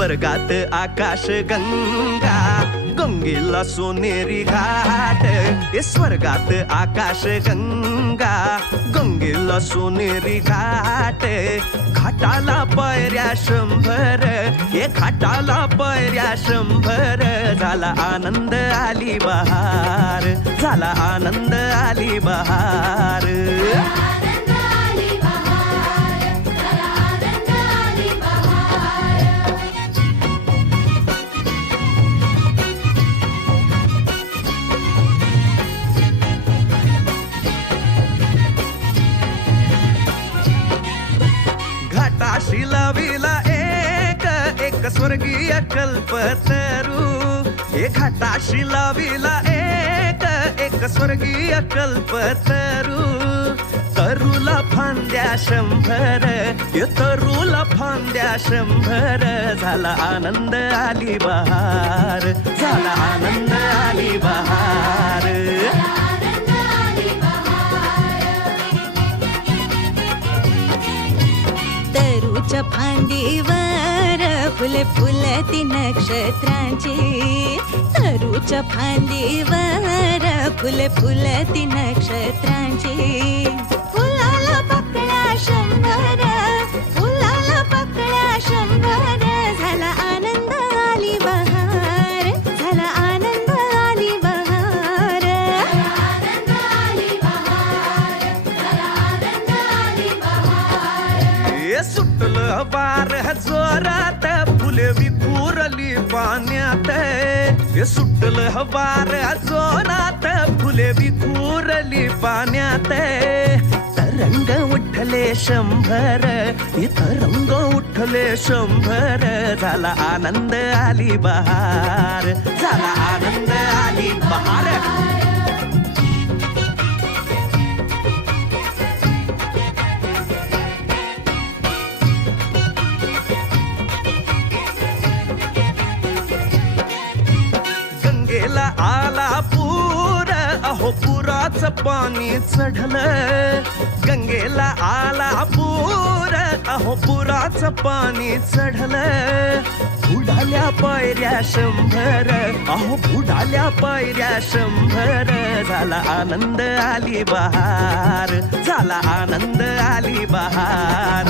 स्वर्गात आकाश गंगा, गंगेला सोनेरी घाट. स्वर्गात आकाश गंगा, गंगेला सोनेरी घाट. घाटाला पायऱ्या 100, घाटाला पायऱ्या 100. झाला आनंद आली बहार, झाला आनंद आली बहार. घाटाशी लाविला एक स्वर्गीय कल्पतरू. घाटाशी लाविला एक स्वर्गीय कल्पतरू. तरूला फांद्या 100, तरूला फांद्या 100. झाला आनंद आली बहार, झाला आनंद आली बहार. तरूच्या फांदीवर फुले फुलती नक्षत्रांची. तरूच्या फांदीवर फुले फुलती नक्षत्रांची. फुलाला पकड्या 100, फुलाला पकड्या 100. झाला आनंद आली बहार, झाला आनंद आली बहार. सुटलं वार जोरात, फुले विखुरली पाण्यात. सुटलं वार जोरात, फुले विखुरली पाण्यात. तरंग उठले 100, तरंग उठले 100. झाला आनंद आली बहार, झाला आनंद आली बहार. गंगेला आला पूर, अहो पुराचं पाणी चढलं. गंगेला आला पूर, अहो पुराचं पाणी चढलं. बुडाल्या पायऱ्या 100, अहो बुडाल्या पायऱ्या 100. झाला आनंद आली बहार, झाला आनंद आली बहार.